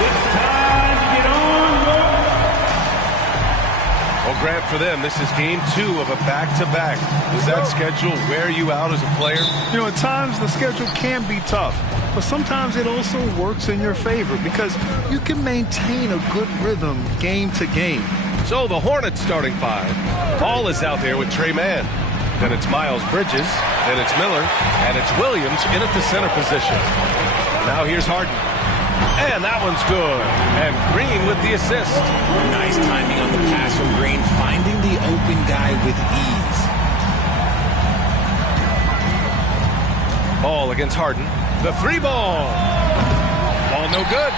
It's time to get on board. Well, Grant, for them, this is game 2 of a back-to-back. Does that schedule wear you out as a player? You know, at times the schedule can be tough, but sometimes it also works in your favor because you can maintain a good rhythm game to game. So the Hornets starting 5. Ball is out there with Trey Mann. Then it's Miles Bridges. Then it's Miller. And it's Williams in at the center position. Now here's Harden. And that one's good. And Green with the assist. Nice timing on the pass from Green, finding the open guy with ease. Ball against Harden. The 3 ball. Ball no good.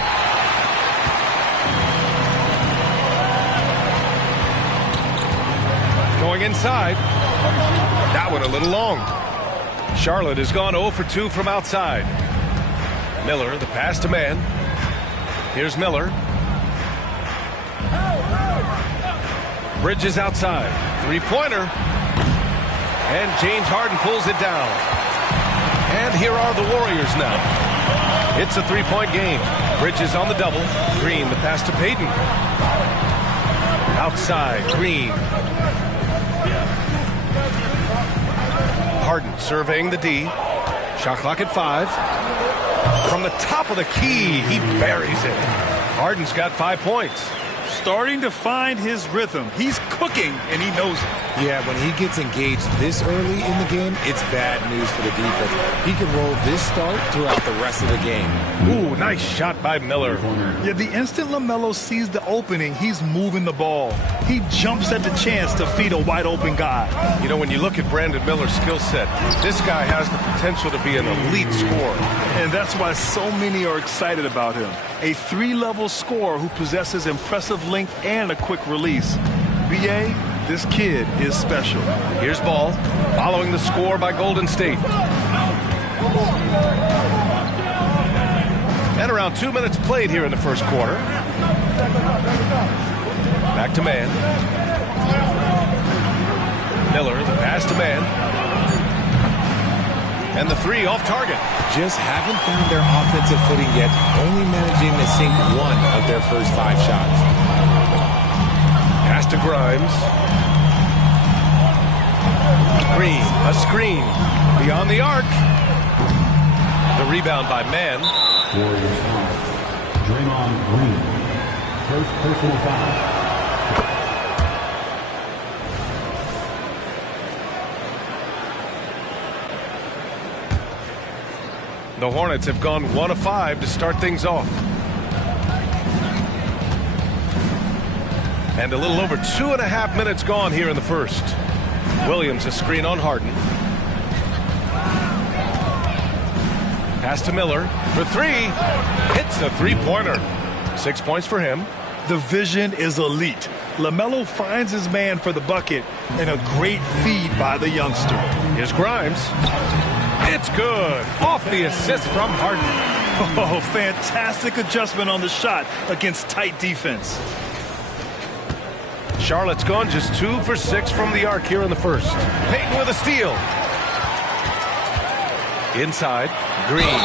Going inside. That one a little long. Charlotte has gone 0 for 2 from outside. Miller, the pass to Mann. Here's Miller. Bridges outside. 3-pointer. And James Harden pulls it down. And here are the Warriors now. It's a 3-point game. Bridges on the double. Green, the pass to Payton. Outside, Green. Harden surveying the D. Shot clock at 5. From the top of the key, he buries it. Harden's got 5 points. Starting to find his rhythm. He's cooking, and he knows it. Yeah, when he gets engaged this early in the game, it's bad news for the defense. He can roll this start throughout the rest of the game. Ooh, nice shot by Miller. Yeah, the instant LaMelo sees the opening, he's moving the ball. He jumps at the chance to feed a wide-open guy. You know, when you look at Brandon Miller's skill set, this guy has the potential to be an elite scorer. And that's why so many are excited about him. A 3-level scorer who possesses impressive length and a quick release. B.A., this kid is special. Here's Ball, following the score by Golden State. And around 2 minutes played here in the first quarter. Back to Mann. Miller, the pass to Mann. And the 3 off target. Just haven't found their offensive footing yet, only managing to sink 1 of their first 5 shots. Pass to Grimes. Green, a screen. Beyond the arc. The rebound by Mann. Warriors foul. Draymond Green. First personal foul. The Hornets have gone 1 of 5 to start things off. And a little over 2.5 minutes gone here in the first. Williams a screen on Harden. Pass to Miller for 3. Hits a 3-pointer. 6 points for him. The vision is elite. LaMelo finds his man for the bucket and a great feed by the youngster. Here's Grimes. It's good. Off the assist from Harden. Oh, fantastic adjustment on the shot against tight defense. Charlotte's gone just 2 for 6 from the arc here in the first. Payton with a steal. Inside, Green.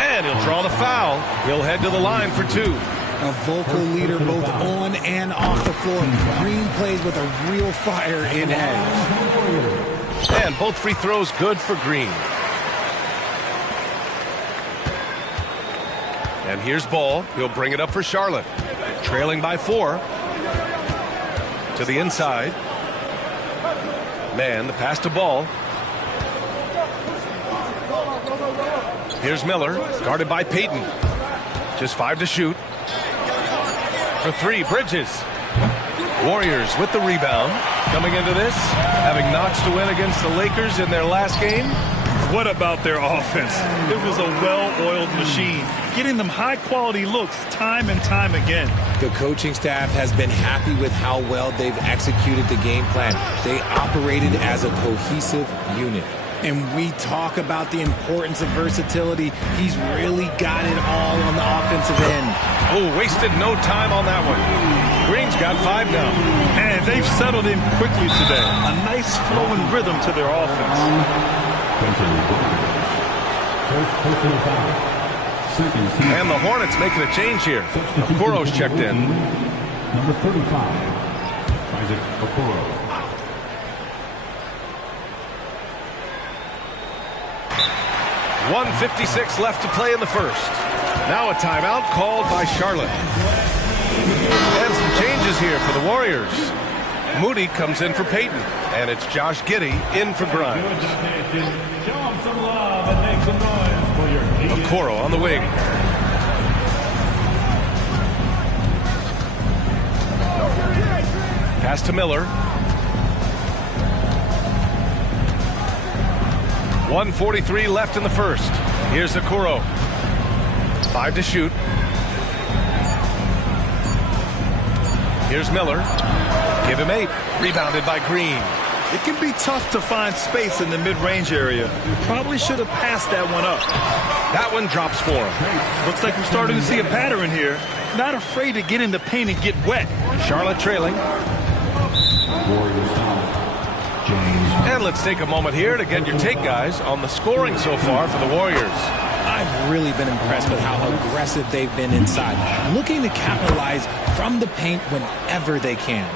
And he'll draw the foul. He'll head to the line for 2. A vocal leader both on and off the floor. Green plays with a real fire in edge. And both free throws good for Green. And here's Ball. He'll bring it up for Charlotte. Trailing by 4. To the inside. Mann, the pass to Ball. Here's Miller, guarded by Payton. Just 5 to shoot. For 3, Bridges. Warriors with the rebound. Coming into this, having notched a win against the Lakers in their last game. What about their offense? It was a well-oiled machine, getting them high-quality looks time and time again. The coaching staff has been happy with how well they've executed the game plan. They operated as a cohesive unit. And we talk about the importance of versatility. He's really got it all on the offensive end. Oh, wasted no time on that one. Green's got 5 now. And they've settled in quickly today. A nice flowing rhythm to their offense. Second team. And the Hornets making a change here. Okoro's checked in. Number 35, Isaac Okoro. .156 left to play in the first. Now a timeout called by Charlotte. And some changes here for the Warriors. Moody comes in for Payton, and it's Josh Giddey in for Grimes. Show them some love and make some noise for your Okoro on the wing. Pass to Miller. 1:43 left in the first. Here's Okoro. 5 to shoot. Here's Miller. Give him 8. Rebounded by Green. It can be tough to find space in the mid-range area. You probably should have passed that one up. That one drops for him. Looks like we're starting to see a pattern here. Not afraid to get in the paint and get wet. Charlotte trailing. Warriors foul. James. And let's take a moment here to get your take, guys, on the scoring so far for the Warriors. I've really been impressed with how aggressive they've been inside, looking to capitalize from the paint whenever they can.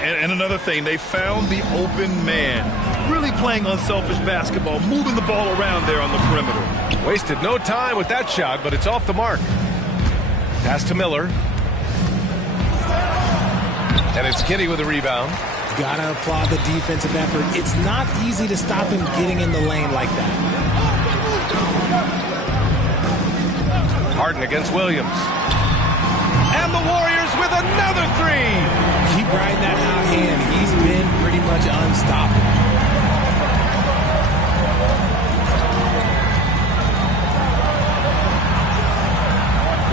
And another thing, they found the open man. Really playing unselfish basketball, moving the ball around there on the perimeter. Wasted no time with that shot, but it's off the mark. Pass to Miller. And it's Giddey with a rebound. Gotta applaud the defensive effort. It's not easy to stop him getting in the lane like that. Harden against Williams. And the Warriors with another 3. Keep riding that hot hand. He's been pretty much unstoppable.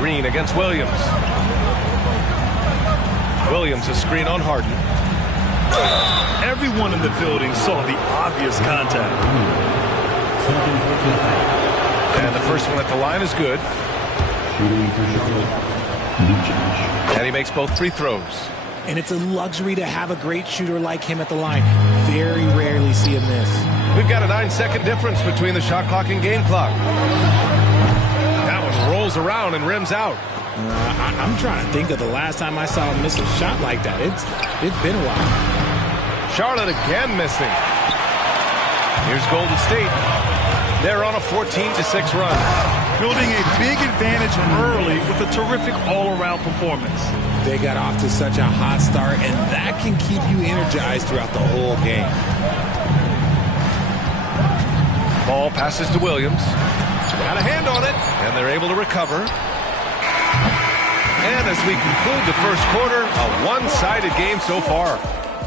Green against Williams. Williams a screen on Harden. Everyone in the building saw the obvious contact. And the first one at the line is good. Shooting for Charlotte. And he makes both free throws. And it's a luxury to have a great shooter like him at the line. Very rarely see him miss. We've got a 9-second difference between the shot clock and game clock. That one rolls around and rims out. I'm trying to think of the last time I saw him miss a shot like that. It's been a while. Charlotte again missing. Here's Golden State. They're on a 14-6 run. Building a big advantage early with a terrific all-around performance. They got off to such a hot start, and that can keep you energized throughout the whole game. Ball passes to Williams. Got a hand on it, and they're able to recover. And as we conclude the first quarter, a one-sided game so far.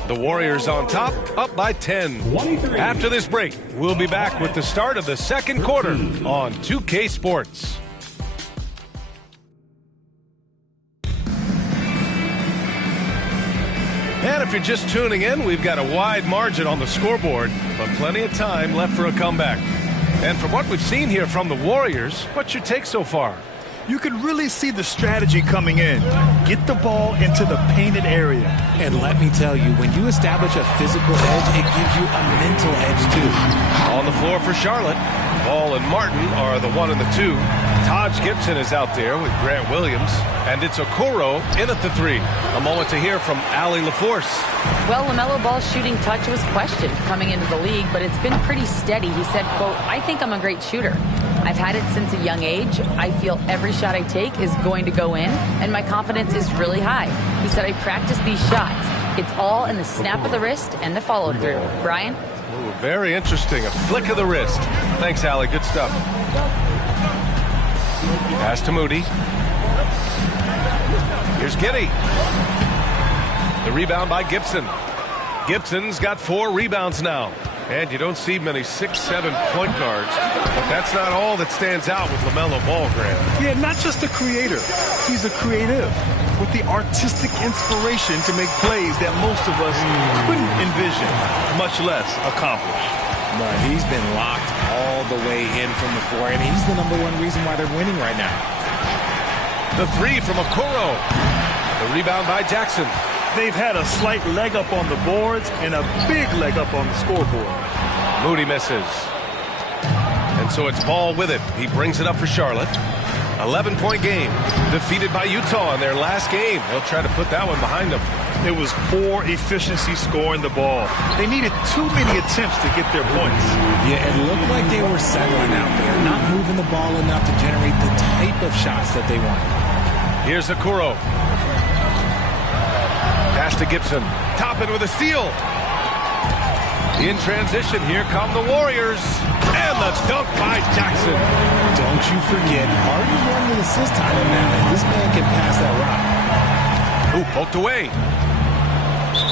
The Warriors on top, up by 10. 23. After this break, we'll be back with the start of the second quarter on 2K Sports. And if you're just tuning in, we've got a wide margin on the scoreboard, but plenty of time left for a comeback. And from what we've seen here from the Warriors, what's your take so far? You can really see the strategy coming in. Get the ball into the painted area. And let me tell you, when you establish a physical edge, it gives you a mental edge too. On the floor for Charlotte, Ball and Martin are the 1 and the 2. Taj Gibson is out there with Grant Williams. And it's Okoro in at the 3. A moment to hear from Allie LaForce. Well, LaMelo Ball's shooting touch was questioned coming into the league, but it's been pretty steady. He said, quote, "I think I'm a great shooter. I've had it since a young age. I feel every shot I take is going to go in, and my confidence is really high." He said, "I practice these shots. It's all in the snap of the wrist and the follow-through." Brian? Ooh, very interesting. A flick of the wrist. Thanks, Allie. Good stuff. Pass to Moody. Here's Giddey. The rebound by Gibson. Gibson's got 4 rebounds now. And you don't see many 6'7" point guards. But that's not all that stands out with LaMelo Ball, Grant. Yeah, not just a creator. He's a creative with the artistic inspiration to make plays that most of us couldn't envision, much less accomplish. No, he's been locked all the way in from the floor, and he's the #1 reason why they're winning right now. The 3 from Okoro. The rebound by Jackson. They've had a slight leg up on the boards and a big leg up on the scoreboard. Moody misses. And so it's Ball with it. He brings it up for Charlotte. 11-point game. Defeated by Utah in their last game. They'll try to put that one behind them. It was poor efficiency scoring the ball. They needed too many attempts to get their points. Yeah, it looked like they were settling out there, not moving the ball enough to generate the type of shots that they wanted. Here's Okoro. Pass to Gibson. Toppin with a steal. In transition, here come the Warriors. And the dunk by Jackson. Don't you forget, Harden's won with assist title now, and this man can pass that rock. Ooh, poked away.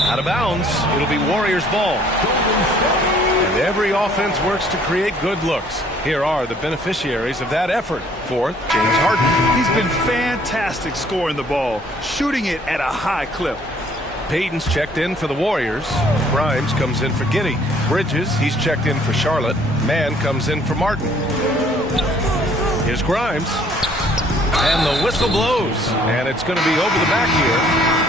Out of bounds. It'll be Warriors ball. And every offense works to create good looks. Here are the beneficiaries of that effort. Fourth, James Harden. He's been fantastic scoring the ball, shooting it at a high clip. Payton's checked in for the Warriors. Grimes comes in for Giddey. Bridges, he's checked in for Charlotte. Mann comes in for Martin. Here's Grimes. And the whistle blows. And it's going to be over the back here.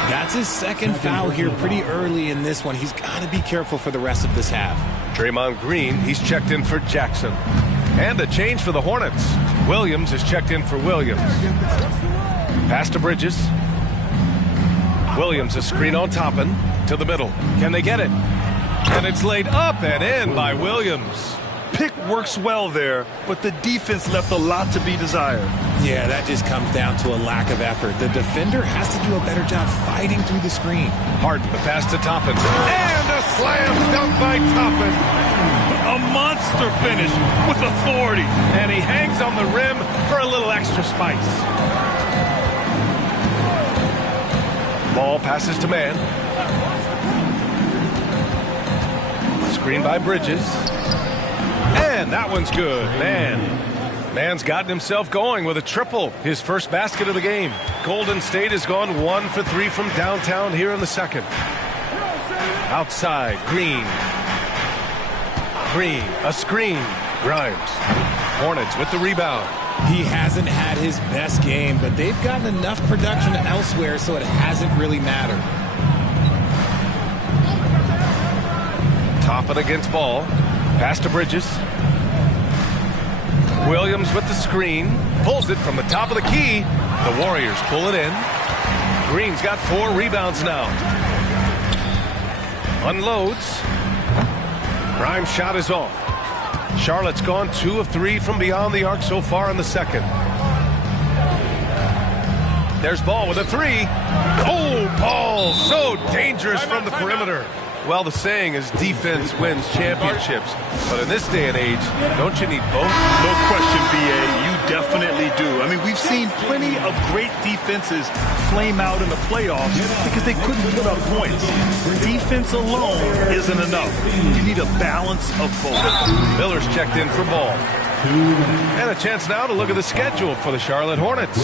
That's his second foul here pretty early in this one. He's got to be careful for the rest of this half. Draymond Green, he's checked in for Jackson. And a change for the Hornets. Williams is checked in for Williams. Pass to Bridges. Williams, a screen on Toppin to the middle. Can they get it? And it's laid up and in by Williams. Pick works well there, but the defense left a lot to be desired. Yeah, that just comes down to a lack of effort. The defender has to do a better job fighting through the screen. Harden, the pass to Toppin. And a slam dunk by Toppin. A monster finish with authority. And he hangs on the rim for a little extra spice. Ball passes to Mann. Screen by Bridges. And that one's good. Mann's gotten himself going with a triple. His first basket of the game. Golden State has gone 1 for 3 from downtown here in the second. Outside, Green, a screen. Grimes. Hornets with the rebound. He hasn't had his best game, but they've gotten enough production elsewhere, so it hasn't really mattered. Toppin against Ball. Pass to Bridges. Williams with the screen. Pulls it from the top of the key. The Warriors pull it in. Green's got 4 rebounds now. Unloads. Grimes' shot is off. Charlotte's gone 2 of 3 from beyond the arc so far in the second. There's Ball with a 3. Oh, Ball so dangerous from the perimeter. Well, the saying is defense wins championships. But in this day and age, don't you need both? No question, B.A. You definitely do. I mean, we've seen plenty of great defenses flame out in the playoffs because they couldn't put up points. Defense alone isn't enough. You need a balance of both. Miller's checked in for Ball. And a chance now to look at the schedule for the Charlotte Hornets.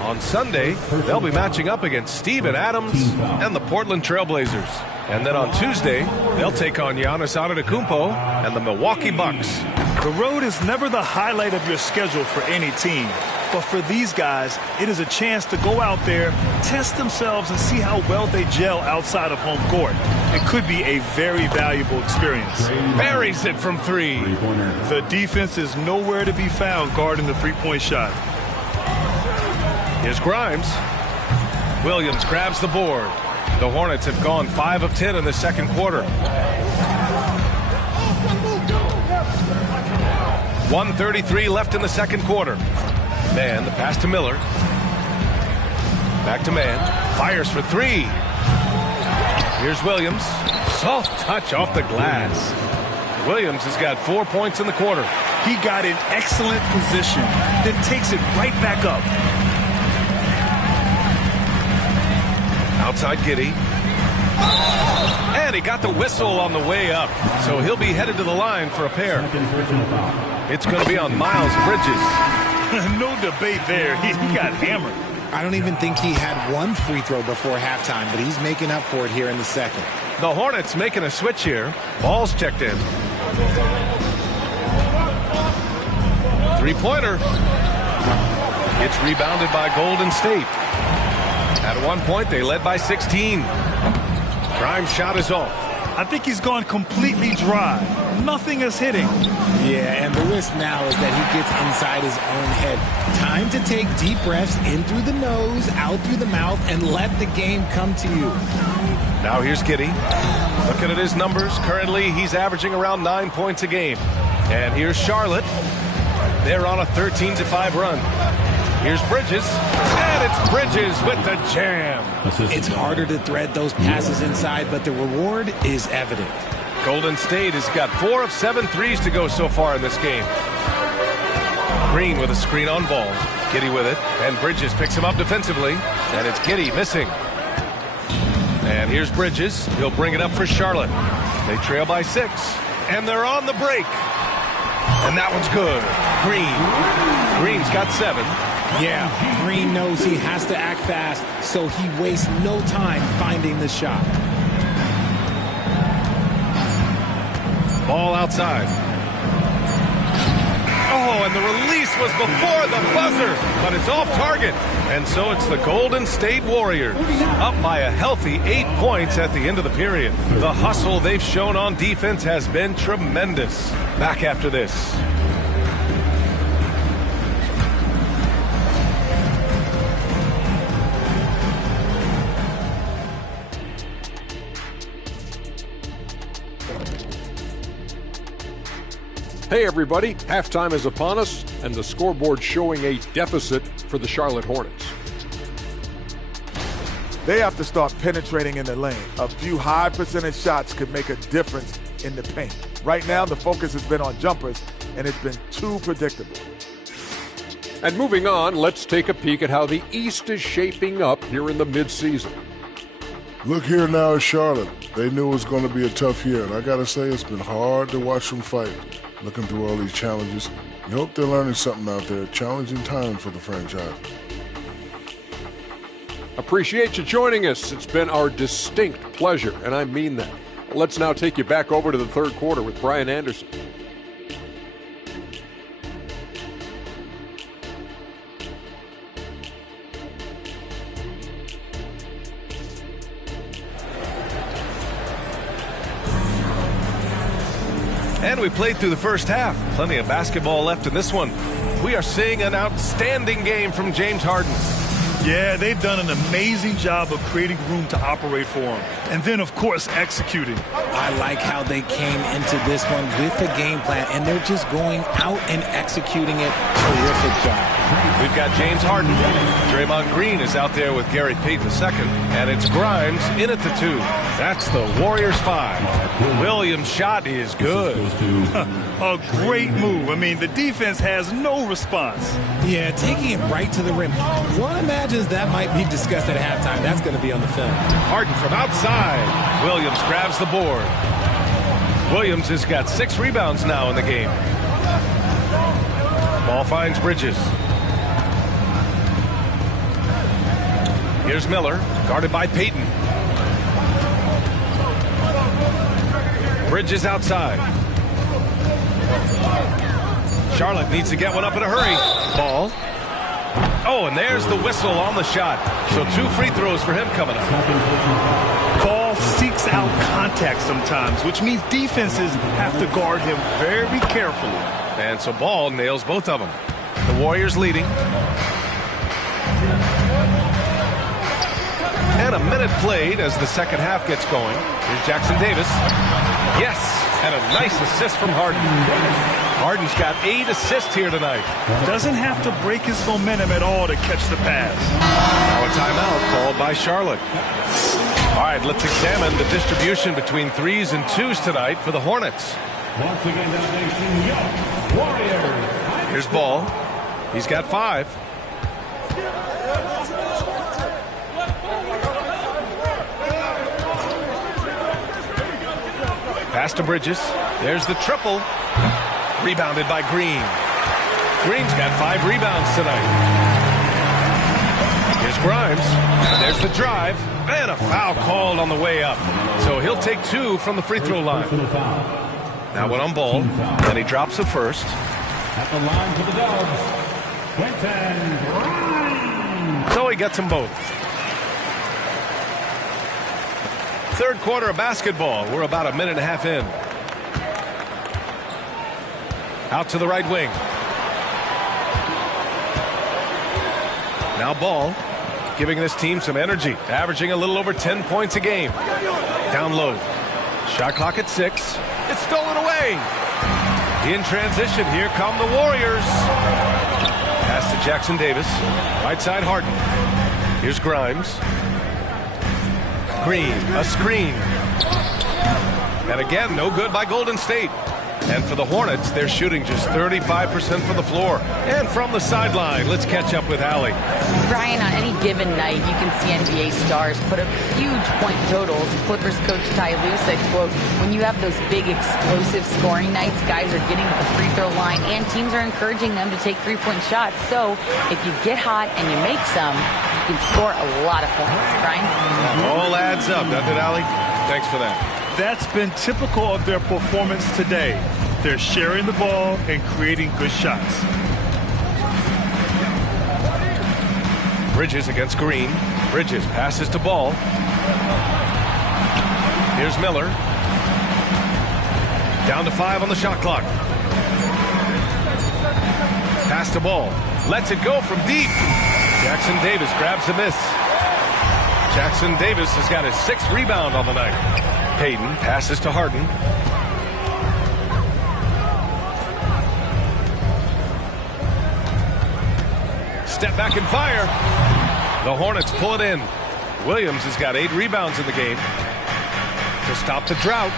On Sunday, they'll be matching up against Steven Adams and the Portland Trailblazers. And then on Tuesday, they'll take on Giannis Antetokounmpo and the Milwaukee Bucks. The road is never the highlight of your schedule for any team. But for these guys, it is a chance to go out there, test themselves, and see how well they gel outside of home court. It could be a very valuable experience. Buries it from 3. The defense is nowhere to be found guarding the three-point shot. Here's Grimes. Williams grabs the board. The Hornets have gone 5 of 10 in the second quarter. 1:33 left in the second quarter. Mann, the pass to Miller. Back to Mann. Fires for 3. Here's Williams. Soft touch off the glass. Williams has got 4 points in the quarter. He got in excellent position, then takes it right back up. Outside Giddey. And he got the whistle on the way up. So he'll be headed to the line for a pair. It's going to be on Miles Bridges. No debate there. He got hammered. I don't even think he had one free throw before halftime, but he's making up for it here in the second. The Hornets making a switch here. Ball's checked in. Three-pointer. It's rebounded by Golden State. At one point, they led by 16. Grimes' shot is off. I think he's gone completely dry. Nothing is hitting. Yeah, and the risk now is that he gets inside his own head. Time to take deep breaths in through the nose, out through the mouth, and let the game come to you. Now here's Giddey. Looking at his numbers, currently he's averaging around 9 points a game. And here's Charlotte. They're on a 13-5 run. Here's Bridges, and it's Bridges with the jam. It's harder to thread those passes inside, but the reward is evident. Golden State has got 4 of 7 threes to go so far in this game. Green with a screen on ball. Giddey with it, and Bridges picks him up defensively, and it's Giddey missing. And here's Bridges. He'll bring it up for Charlotte. They trail by 6, and they're on the break. And that one's good. Green's got 7. Yeah, Green knows he has to act fast, so he wastes no time finding the shot. Ball outside. Oh, and the release was before the buzzer, but it's off target. And so it's the Golden State Warriors, up by a healthy 8 points at the end of the period. The hustle they've shown on defense has been tremendous. Back after this. Hey everybody, halftime is upon us, and the scoreboard showing a deficit for the Charlotte Hornets. They have to start penetrating in the lane. A few high percentage shots could make a difference in the paint. Right now, the focus has been on jumpers, and it's been too predictable. And moving on, let's take a peek at how the East is shaping up here in the midseason. Look here now at Charlotte. They knew it was going to be a tough year, and I got to say it's been hard to watch them fight, looking through all these challenges. You hope they're learning something out there. Challenging time for the franchise. Appreciate you joining us. It's been our distinct pleasure, and I mean that. Let's now take you back over to the third quarter with Brian Anderson. And we played through the first half. Plenty of basketball left in this one. We are seeing an outstanding game from James Harden. Yeah, they've done an amazing job of creating room to operate for him. And then, of course, executing. I like how they came into this one with the game plan, and they're just going out and executing it. Terrific job. We've got James Harden. Draymond Green is out there with Gary Payton II. And it's Grimes in at the 2. That's the Warriors 5. Williams' shot is good. A great move. I mean, the defense has no response. Yeah, taking it right to the rim. One imagines that might be discussed at halftime. That's going to be on the film. Harden from outside. Williams grabs the board. Williams has got 6 rebounds now in the game. Ball finds Bridges. Here's Miller, guarded by Payton. Bridges outside. Charlotte needs to get one up in a hurry. Ball. Oh, and there's the whistle on the shot. So 2 free throws for him coming up. Call seeks out contact sometimes, which means defenses have to guard him very carefully. And so Ball nails both of them. The Warriors leading. And a minute played as the second half gets going. Here's Jackson Davis. Yes, and a nice assist from Harden. Harden's got 8 assists here tonight. Doesn't have to break his momentum at all to catch the pass. Now a timeout called by Charlotte. All right, let's examine the distribution between 3s and 2s tonight for the Hornets. Once again, Nation Young Warriors. Here's Ball. He's got 5. Pass to Bridges. There's the triple. Rebounded by Green. Green's got 5 rebounds tonight. Here's Grimes. And there's the drive. And a foul called on the way up. So he'll take 2 from the free throw line. Now one on Ball. And he drops the first. At the line for the Dubs, Quentin Grimes. So he gets them both. Third quarter of basketball. We're about a minute and a half in. Out to the right wing. Now Ball, giving this team some energy, averaging a little over 10 points a game. Down low. Shot clock at 6. It's stolen away. In transition, here come the Warriors. Pass to Jackson Davis. Right side, Harden. Here's Grimes. Green, a screen. And again, no good by Golden State. And for the Hornets, they're shooting just 35% from the floor. And from the sideline, let's catch up with Allie. Brian, on any given night, you can see NBA stars put up huge point totals. Clippers coach Ty Lue said, quote, when you have those big explosive scoring nights, guys are getting to the free throw line and teams are encouraging them to take three-point shots. So if you get hot and you make some, you can score a lot of points. Brian? That all adds up, doesn't it, Allie? Thanks for that. That's been typical of their performance today. They're sharing the ball and creating good shots. Bridges against Green. Bridges passes to Ball. Here's Miller. Down to 5 on the shot clock. Pass to Ball. Lets it go from deep. Jackson Davis grabs the miss. Jackson Davis has got his 6th rebound on the night. Payton passes to Harden. Step back and fire. The Hornets pull it in. Williams has got 8 rebounds in the game. To stop the drought.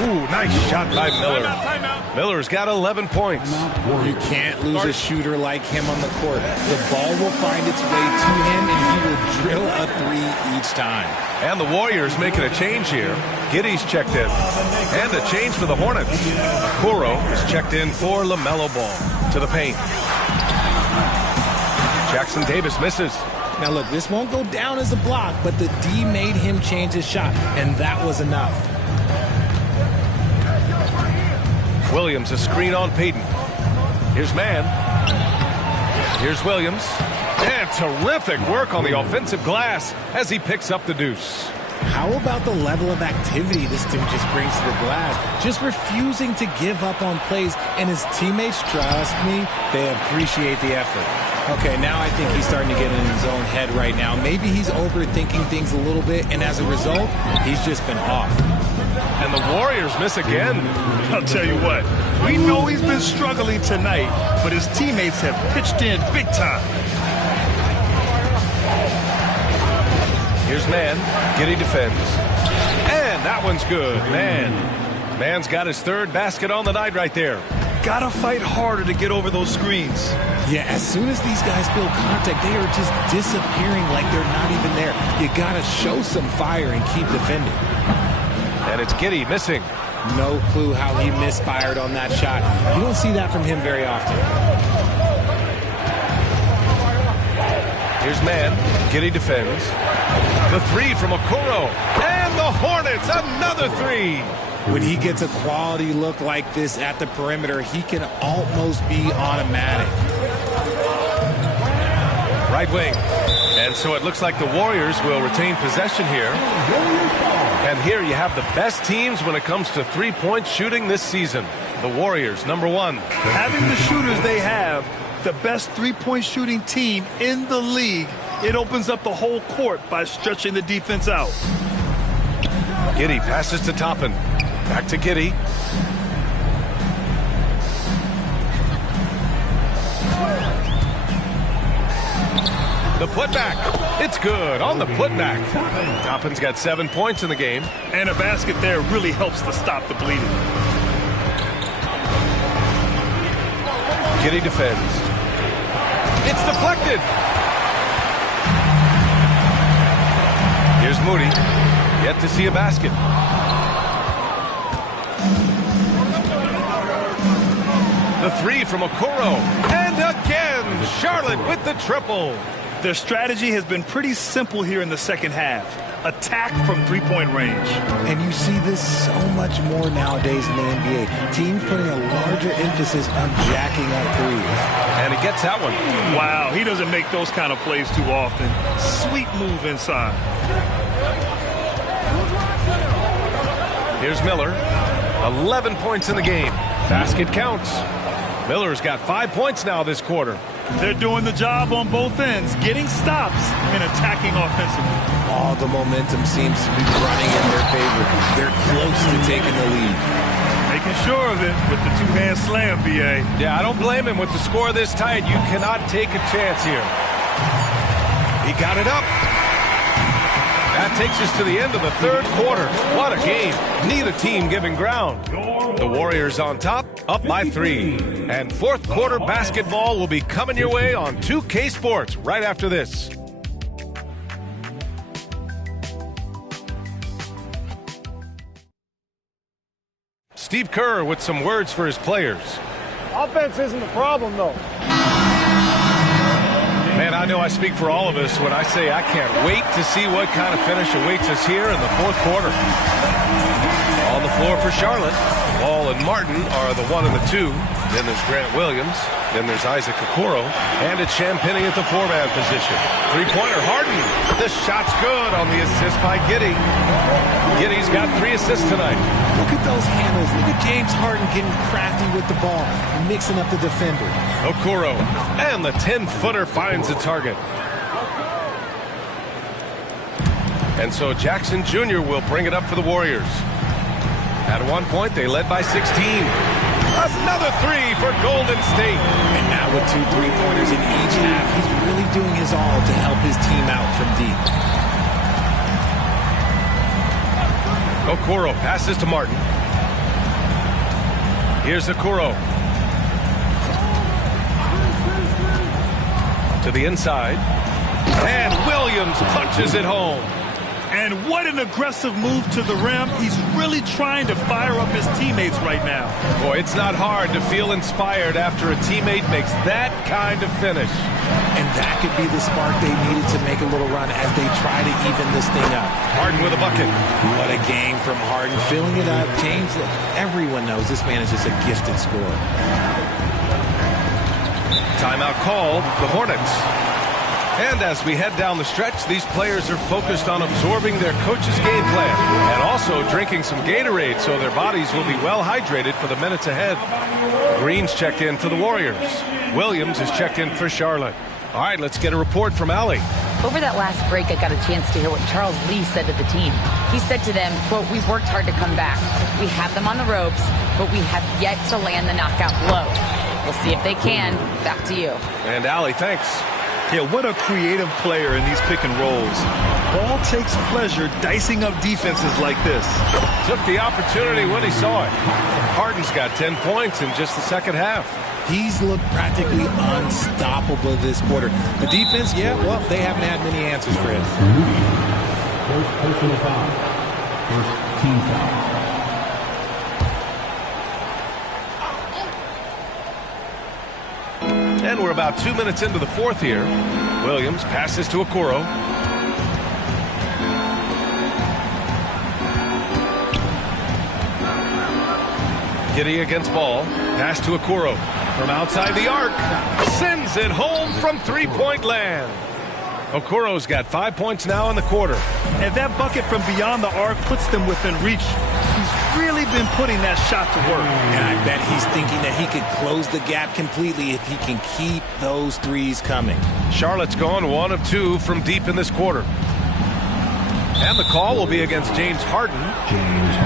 Ooh, nice shot by Miller. Miller's got 11 points. You can't lose a shooter like him on the court. The ball will find its way to him, and he will drill a 3 each time. And the Warriors making a change here. Giddey's checked in. And a change for the Hornets. Okoro is checked in for LaMelo Ball. To the paint. Jackson Davis misses. Now look, this won't go down as a block, but the D made him change his shot, and that was enough. Williams, a screen on Payton. Here's Mann. Here's Williams. And terrific work on the offensive glass as he picks up the deuce. How about the level of activity this dude just brings to the glass? Just refusing to give up on plays, and his teammates, trust me, they appreciate the effort. Okay, now I think he's starting to get in his own head right now. Maybe he's overthinking things a little bit, and as a result, he's just been off. And the Warriors miss again. I'll tell you what, we know he's been struggling tonight, but his teammates have pitched in big time. Here's Mann. Giddey defends. And that one's good. Mann's got his 3rd basket on the night right there. Gotta fight harder to get over those screens. Yeah, as soon as these guys feel contact, they are just disappearing like they're not even there. You gotta show some fire and keep defending. And it's Giddey missing. No clue how he misfired on that shot. You don't see that from him very often. Here's Mann. Giddey defends. The 3 from Okoro. And the Hornets, another 3. When he gets a quality look like this at the perimeter, he can almost be automatic. Right wing. And so it looks like the Warriors will retain possession here. And here you have the best teams when it comes to three-point shooting this season. The Warriors, number 1. Having the shooters they have, the best three-point shooting team in the league, it opens up the whole court by stretching the defense out. Giddey passes to Toppin. Back to Giddey. The putback. It's good on the putback. Toppin's got 7 points in the game. And a basket there really helps to stop the bleeding. Giddey defends. It's deflected. Here's Moody. Yet to see a basket. The 3 from Okoro. And again, Charlotte with the triple. Their strategy has been pretty simple here in the second half. Attack from three-point range. And you see this so much more nowadays in the NBA. Teams putting a larger emphasis on jacking up threes. And he gets that one. Wow, he doesn't make those kind of plays too often. Sweet move inside. Here's Miller. 11 points in the game. Basket counts. Miller's got 5 points now this quarter. They're doing the job on both ends, getting stops and attacking offensively. All the momentum seems to be running in their favor. They're close to taking the lead. Making sure of it with the two-hand slam, B.A. Yeah, I don't blame him. With the score this tight, you cannot take a chance here. He got it up. That takes us to the end of the third quarter. What a game. Neither team giving ground. The Warriors on top, up by 3. And fourth quarter basketball will be coming your way on 2K Sports right after this. Steve Kerr with some words for his players. Offense isn't the problem, though. Man, I know I speak for all of us when I say I can't wait to see what kind of finish awaits us here in the fourth quarter. On the floor for Charlotte, Ball and Martin are the 1 and the 2. Then there's Grant Williams. Then there's Isaac Okoro. And it's Champagnie at the 4-man position. Three-pointer, Harden. This shot's good on the assist by Giddey. Giddey's got 3 assists tonight. Look at those handles. Look at James Harden getting crafty with the ball, mixing up the defender. Okoro. And the 10-footer finds the target. And so Jackson Jr. will bring it up for the Warriors. At one point, they led by 16. Another 3 for Golden State. And now with 2 3-pointers in each half, he's really doing his all to help his team out from deep. Okoro passes to Martin. Here's Okoro. To the inside. And Williams punches it home. And what an aggressive move to the rim. He's really trying to fire up his teammates right now. Boy, it's not hard to feel inspired after a teammate makes that kind of finish. And that could be the spark they needed to make a little run as they try to even this thing up. Harden with a bucket. What a game from Harden. Filling it up. James, everyone knows this man is just a gifted scorer. Timeout called, the Hornets. And as we head down the stretch, these players are focused on absorbing their coach's game plan and also drinking some Gatorade so their bodies will be well hydrated for the minutes ahead. Green's checked in for the Warriors. Williams is checked in for Charlotte. All right, let's get a report from Allie. Over that last break, I got a chance to hear what Charles Lee said to the team. He said to them, quote, "We've worked hard to come back. We have them on the ropes, but we have yet to land the knockout blow. We'll see if they can." Back to you. And Allie, thanks. Yeah, what a creative player in these pick and rolls. Ball takes pleasure dicing up defenses like this. Took the opportunity when he saw it. Harden's got 10 points in just the second half. He's looked practically unstoppable this quarter. The defense, yeah, well, they haven't had many answers for him. First personal foul. First team foul. And we're about 2 minutes into the fourth here. Williams passes to Okoro. Giddey against Ball. Pass to Okoro. From outside the arc. Sends it home from three-point land. Okoro's got 5 points now in the quarter. And that bucket from beyond the arc puts them within reach. He's really been putting that shot to work. And I bet he's thinking that he could close the gap completely if he can keep those threes coming. Charlotte's gone 1 of 2 from deep in this quarter. And the call will be against James Harden.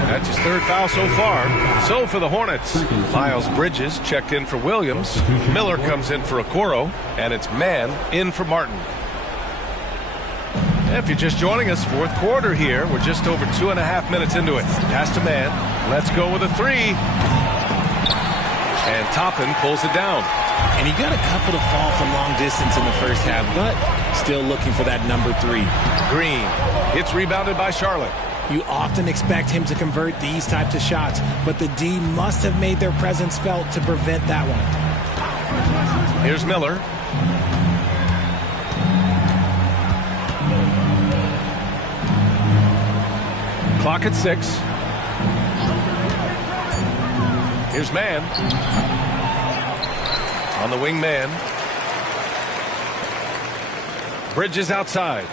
That's his third foul so far. So for the Hornets, Miles Bridges checked in for Williams. Miller comes in for Okoro. And it's Mann in for Martin. If you're just joining us, fourth quarter here. We're just over 2.5 minutes into it. Pass to Mann. Let's go with a 3. And Toppin pulls it down. And he got a couple to fall from long distance in the first half, but still looking for that number 3. Green. It's rebounded by Charlotte. You often expect him to convert these types of shots, but the D must have made their presence felt to prevent that one. Here's Miller. Clock at 6. Here's Mann. On the wing, Mann. Bridges outside.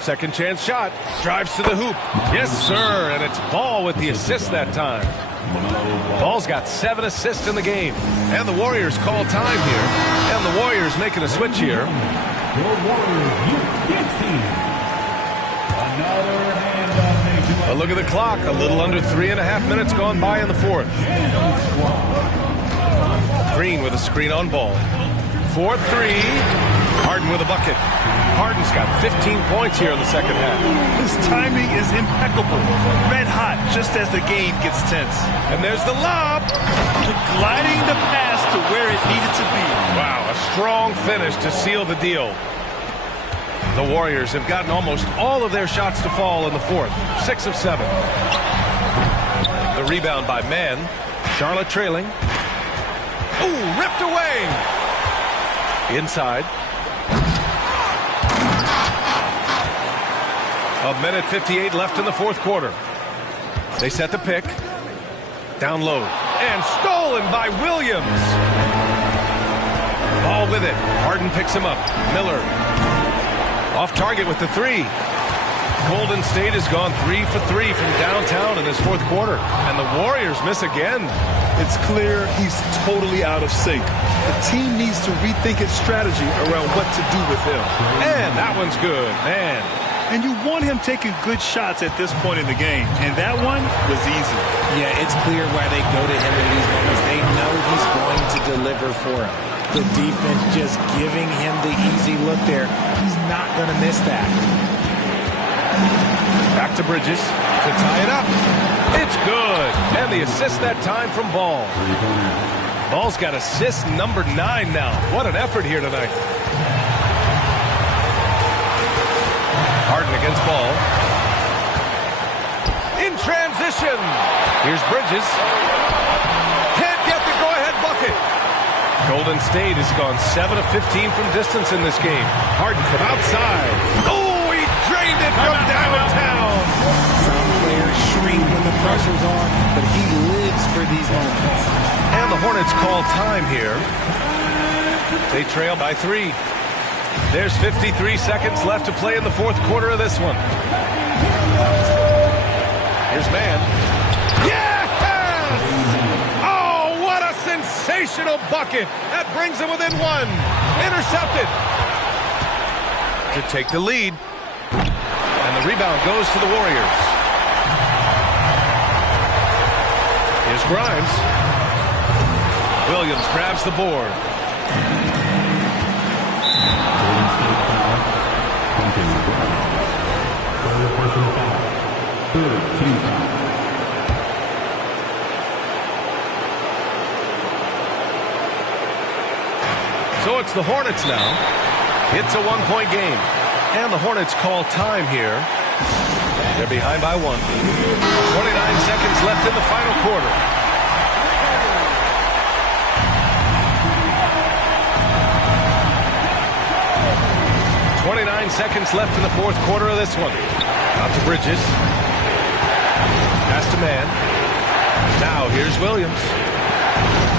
Second chance shot. Drives to the hoop. Yes, sir. And it's Ball with the assist that time. Ball's got 7 assists in the game. And the Warriors call time here. And the Warriors making a switch here. A look at the clock. A little under 3.5 minutes gone by in the fourth. Green with a screen on Ball. 4-3. Harden with a bucket. Harden's got 15 points here in the second half. His timing is impeccable. Red hot just as the game gets tense. And there's the lob. Gliding the pass to where it needed to be. Wow, a strong finish to seal the deal. The Warriors have gotten almost all of their shots to fall in the fourth. 6 of 7. The rebound by Mann. Charlotte trailing. Ooh, ripped away. Inside. A minute 58 left in the fourth quarter. They set the pick. Down low. And stolen by Williams. Ball with it. Harden picks him up. Miller. Off target with the 3. Golden State has gone 3 for 3 from downtown in this fourth quarter. And the Warriors miss again. It's clear he's totally out of sync. The team needs to rethink its strategy around what to do with him. And that one's good, man. And you want him taking good shots at this point in the game. And that one was easy. Yeah, it's clear why they go to him in these moments. They know he's going to deliver for him. The defense just giving him the easy look there. He's not going to miss that. Back to Bridges to tie it up. It's good. And the assist that time from Ball. Ball's got assist number 9 now. What an effort here tonight. Harden against Ball. In transition. Here's Bridges. Can't get the go-ahead bucket. Golden State has gone 7 of 15 from distance in this game. Harden from outside. Oh, he drained it from downtown. Some players shrink when the pressure's on, but he lives for these moments. And the Hornets call time here. They trail by 3. There's 53 seconds left to play in the fourth quarter of this one. Here's Mann. Yes! Oh, what a sensational bucket. That brings him within 1. Intercepted. To take the lead. And the rebound goes to the Warriors. Here's Grimes. Williams grabs the board. So it's the Hornets now. It's a 1-point game. And the Hornets call time here. They're behind by 1. 29 seconds left in the final quarter. Seconds left in the fourth quarter of this one. Out to Bridges. Pass to Mann. Now here's Williams.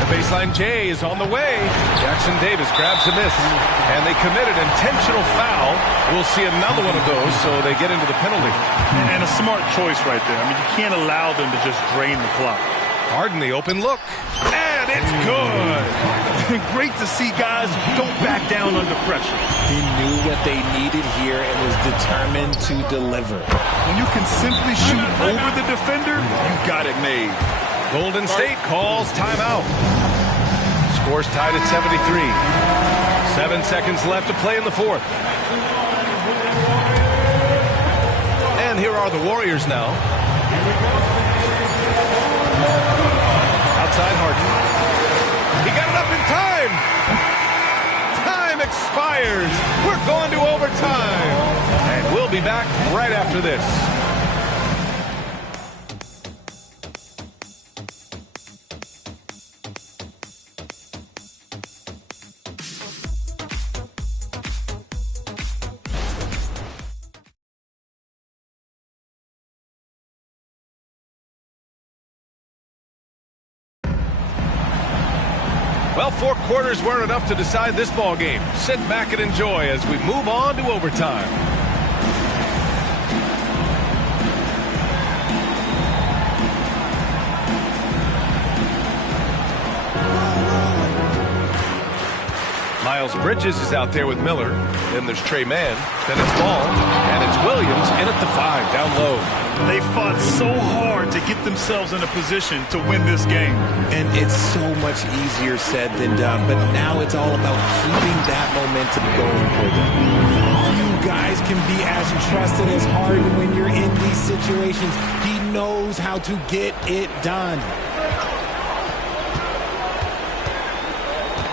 The baseline J is on the way. Jackson Davis grabs a miss. And they committed intentional foul. We'll see another one of those, so they get into the penalty. And a smart choice right there. I mean, you can't allow them to just drain the clock. Harden the open look. And it's good. Great to see guys who don't back down under pressure. He knew what they needed here and was determined to deliver. When you can simply shoot over the defender, you've got it made. Golden State calls timeout. Score's tied at 73. 7 seconds left to play in the fourth. And here are the Warriors now. Outside Harden. He got it up in time. Time expires. We're going to overtime. And we'll be back right after this. Well, 4 quarters weren't enough to decide this ball game. Sit back and enjoy as we move on to overtime. Miles Bridges is out there with Miller. Then there's Trey Mann. Then it's Ball. And it's Williams in at the 5, down low. They fought so hard to get themselves in a position to win this game. And it's so much easier said than done. But now it's all about keeping that momentum going for them. Few guys can be as trusted as Harden when you're in these situations. He knows how to get it done.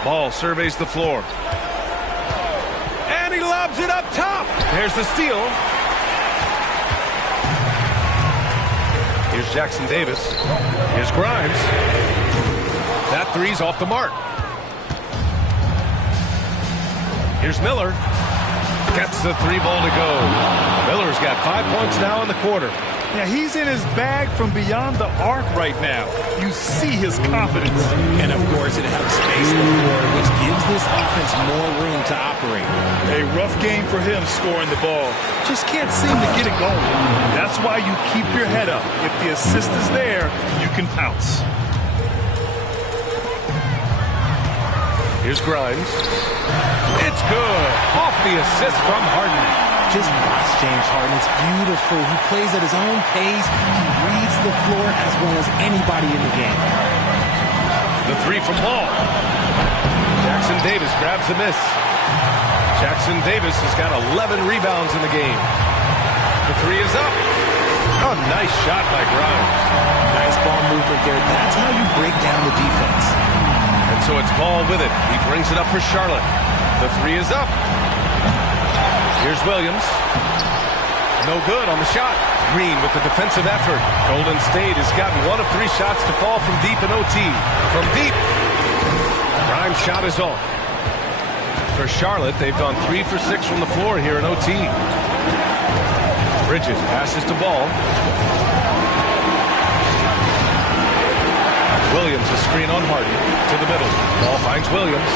Ball surveys the floor. And he lobs it up top. There's the steal. Here's Jackson Davis. Here's Grimes. That three's off the mark. Here's Miller. Gets the 3 ball to go. Miller's got 5 points now in the quarter. Yeah, he's in his bag from beyond the arc right now. You see his confidence. And, of course, it helps space the floor, which gives this offense more room to operate. A rough game for him scoring the ball. Just can't seem to get it going. That's why you keep your head up. If the assist is there, you can pounce. Here's Grimes. It's good. Off the assist from Harden. Just watch James Harden. It's beautiful. He plays at his own pace. He reads the floor as well as anybody in the game. The 3 from Ball. Jackson Davis grabs the miss. Jackson Davis has got 11 rebounds in the game. The 3 is up. Oh, nice shot by Grimes. Nice ball movement there. That's how you break down the defense. And so it's Ball with it. He brings it up for Charlotte. The 3 is up. Here's Williams. No good on the shot. Green with the defensive effort. Golden State has gotten 1 of 3 shots to fall from deep in OT. From deep. Grimes' shot is off. For Charlotte, they've gone 3 for 6 from the floor here in OT. Bridges passes to Ball. Williams a screen on Harden. To the middle. Ball finds Williams.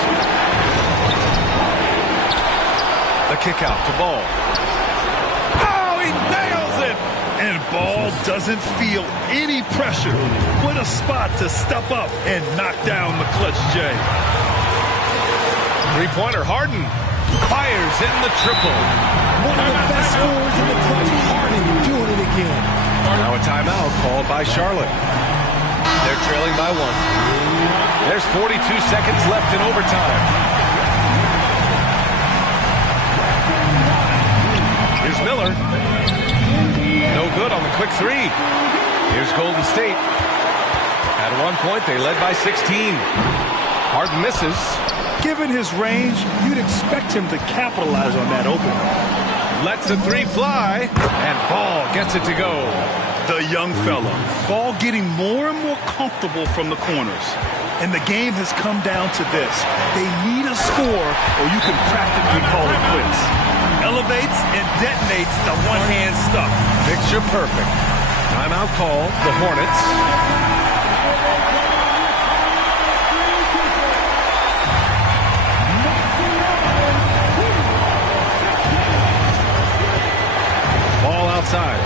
The kick out to Ball. Oh, he nails it! And Ball doesn't feel any pressure. What a spot to step up and knock down the clutch J. 3-pointer, Harden fires in the triple. One of the best scorers in the clutch, Harden doing it again. Now a timeout called by Charlotte. They're trailing by 1. There's 42 seconds left in overtime. Here's Miller. No good on the quick 3. Here's Golden State. At one point, they led by 16. Harden misses. Given his range, you'd expect him to capitalize on that opening. Lets the 3 fly, and Ball gets it to go. The young fella. Ball getting more and more comfortable from the corners. And the game has come down to this. They need a score, or you can practically call it quits. Elevates and detonates the one-hand stuff. Picture perfect. Timeout call, the Hornets. Ball outside.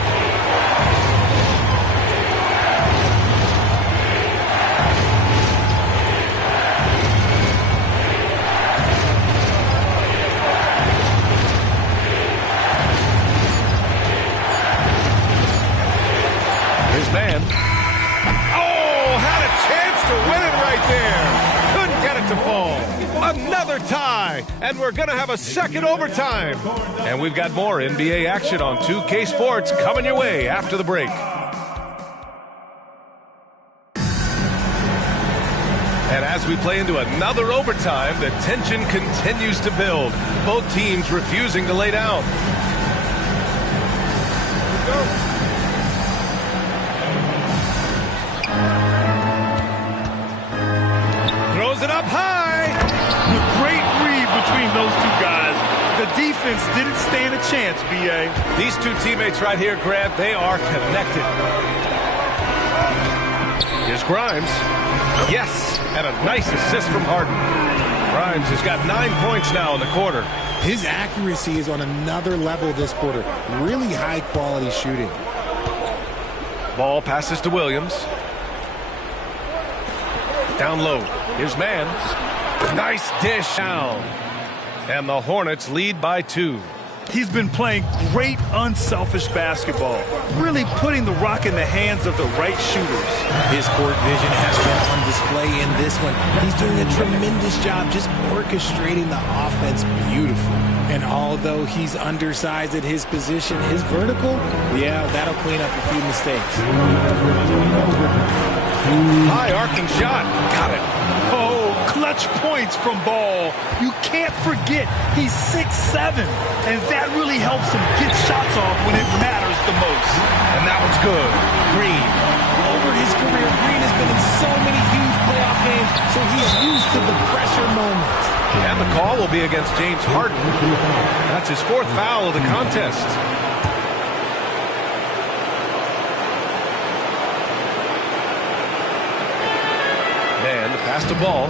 Man. Oh, had a chance to win it right there. Couldn't get it to fall. Another tie, and we're going to have a second overtime. And we've got more NBA action on 2K Sports coming your way after the break. And as we play into another overtime, the tension continues to build. Both teams refusing to lay down. Go. Throws it up high. A great read between those 2 guys. The defense didn't stand a chance, B.A. These 2 teammates right here, Grant, they are connected. Here's Grimes. Yes, and a nice assist from Harden. Grimes has got 9 points now in the quarter. His accuracy is on another level this quarter. Really high-quality shooting. Ball passes to Williams. Down low. Here's Mann. Nice dish down. And the Hornets lead by 2. He's been playing great, unselfish basketball, really putting the rock in the hands of the right shooters. His court vision has been on display in this one. He's doing a tremendous job just orchestrating the offense beautifully. And although he's undersized at his position, his vertical, yeah, that'll clean up a few mistakes. High arcing shot. Got it. Oh, clutch points from Ball. You can't forget he's 6'7", and that really helps him get shots off when it matters the most. And that one's good. Green. Over his career, Green has been in so many huge playoff games, so he's used to the pressure moments. And the call will be against James Harden. That's his 4th foul of the contest. Man, the pass to Ball.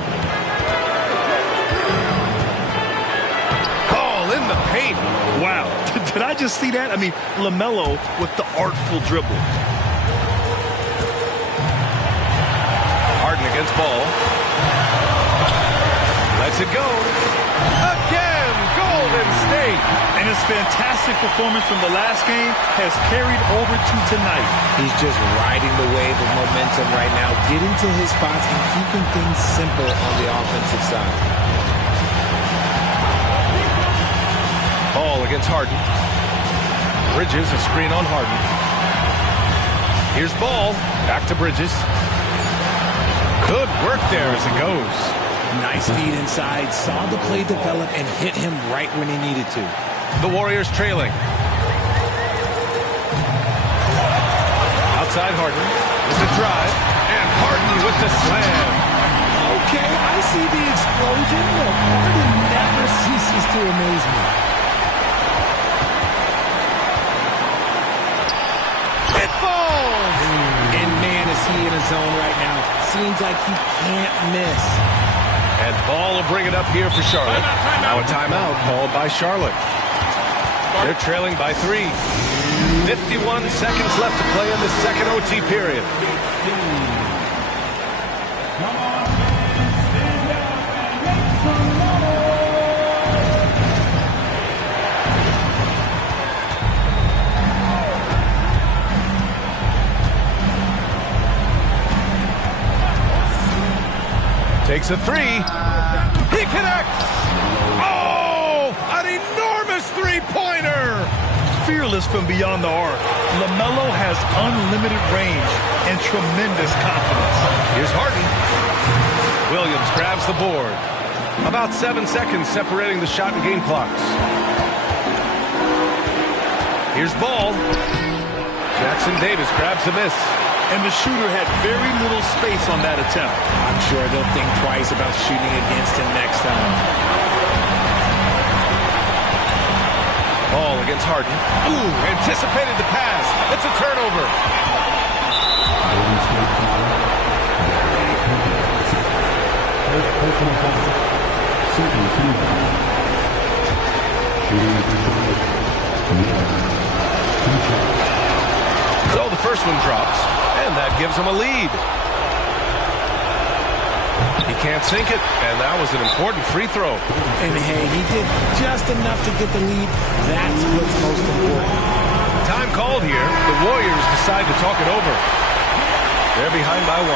Ball in the paint. Wow. Did I just see that? I mean, LaMelo with the artful dribble. Harden against Ball. Lets it go. Again, Golden State. And his fantastic performance from the last game has carried over to tonight. He's just riding the wave of momentum right now, getting to his spots and keeping things simple on the offensive side. Ball against Harden. Bridges, a screen on Harden. Here's Ball. Back to Bridges. Good work there as it goes. Nice feed inside, saw the play develop and hit him right when he needed to. The Warriors trailing. Outside Harden with the drive, and Harden with the slam. Okay, I see the explosion, but Harden never ceases to amaze me. It falls! And man, is he in a zone right now. Seems like he can't miss. And Ball will bring it up here for Charlotte. Now a timeout called by Charlotte. They're trailing by 3. 51 seconds left to play in the second OT period. Takes a 3. He connects. Oh, an enormous three-pointer. Fearless from beyond the arc, LaMelo has unlimited range and tremendous confidence. Here's Harden. Williams grabs the board. About 7 seconds separating the shot and game clocks. Here's Ball. Jackson Davis grabs the miss. And the shooter had very little space on that attempt. I'm sure they'll think twice about shooting against him next time. Ball against Harden. Ooh, anticipated the pass. It's a turnover. So the first one drops, and that gives him a lead. He can't sink it, and that was an important free throw. And hey, he did just enough to get the lead. That's what's most important. Time called here. The Warriors decide to talk it over. They're behind by 1.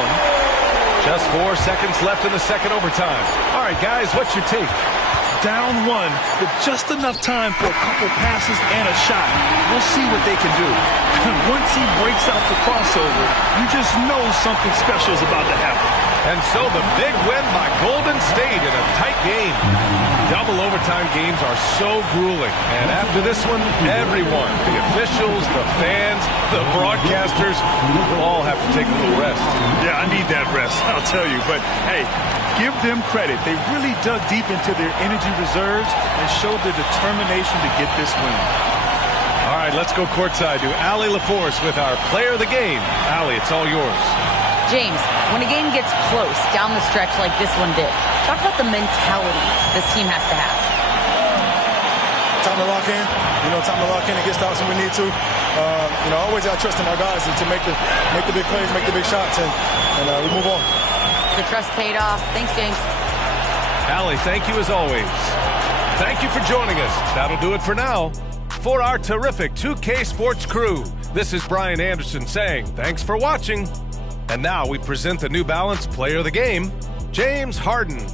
Just 4 seconds left in the second overtime. All right, guys, what's your take? Down 1 with just enough time for a couple passes and a shot. We'll see what they can do. Once he breaks out the crossover, you just know something special is about to happen. And so the big win by Golden State in a tight game. Double overtime games are so grueling. And after this one, everyone, the officials, the fans, the broadcasters, will all have to take a little rest. Yeah, I need that rest, I'll tell you. But, hey, give them credit. They really dug deep into their energy reserves and showed their determination to get this win. All right, let's go courtside to Allie LaForce with our player of the game. Allie, it's all yours. James, when a game gets close down the stretch like this one did, talk about the mentality this team has to have. Time to lock in. Time to lock in and get stops when we need to. Always got trust in our guys to make the big plays, make the big shots, and we move on. The trust paid off. Thanks, James. Allie, thank you as always. Thank you for joining us. That'll do it for now. For our terrific 2K Sports crew, this is Brian Anderson saying thanks for watching. And now we present the New Balance Player of the Game, James Harden.